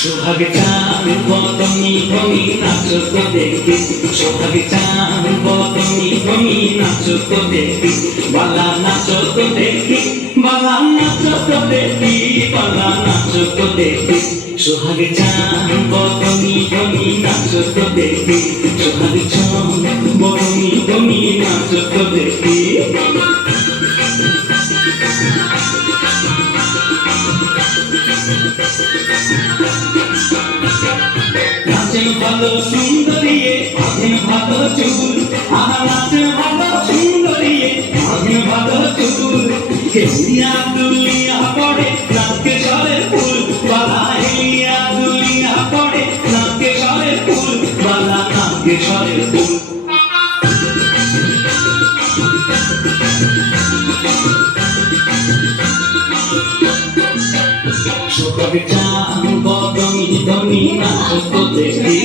সোহাগ চাঁদ বদনি ধনি নাচ তো দেখি, সোহাগ চাঁদ বদনি ধনি নাচ তো দেখি, বালা নাচ তো দেখি, বালা নাচ তো দেখি, বালা নাচ তো দেখি। সোহাগ চাঁদ বদনি ধনি নাচ তো দেখি, সোহাগ চাঁদ বদনি ধনি নাচ তো দেখি। নাচেন ভালো সুন্দরিয়ে আধেন ভালো চুল, আহা নাচেন ভালো সুন্দরিয়ে আধেন ভালো চুল। হেলিয়া দুলিয়া পড়ে নাকে সরে ফুল, বালা হেলিয়া দুলিয়া পড়ে নাকে সরে ফুল, বালা নাকে সরে ফুল। সোহাগ চাঁদ বদনি ধনি নাচ তো দেখি।